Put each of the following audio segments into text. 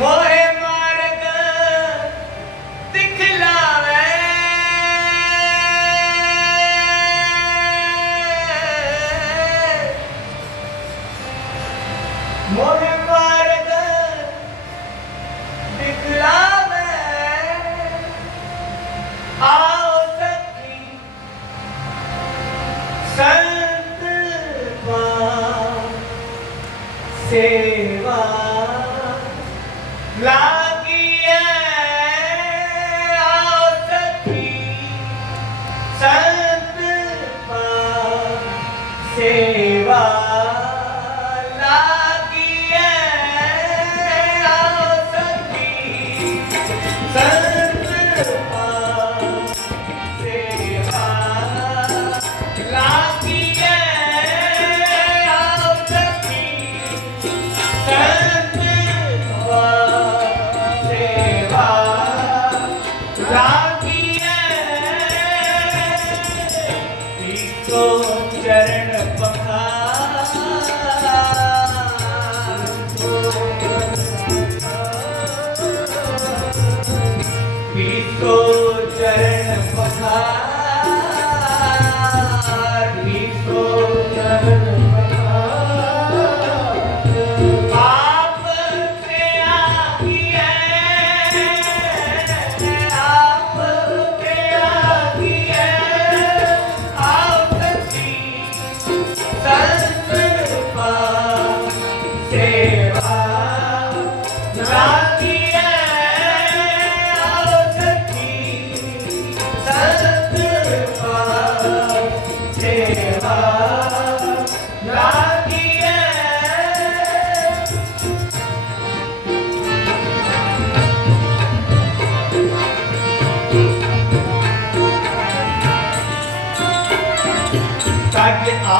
More. Amén. ਕੱਜ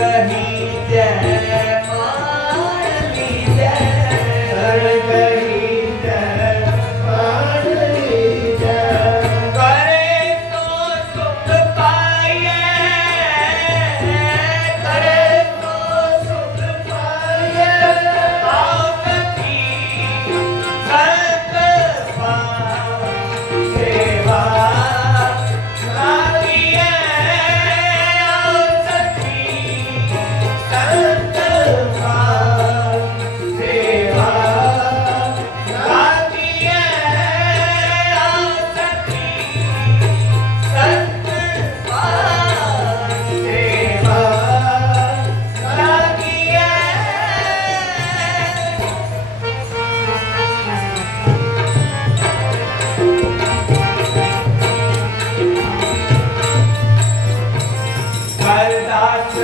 कहीं जय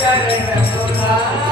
ചരണ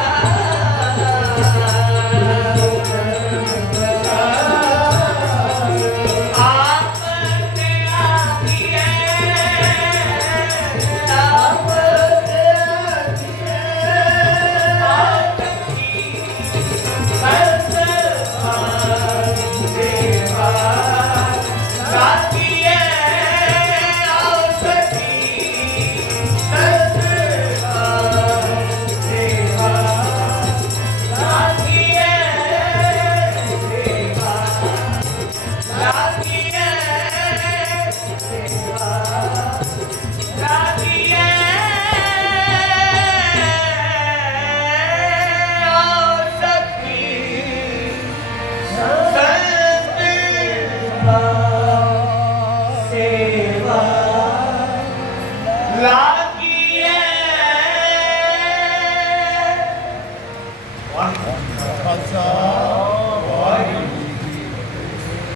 Graças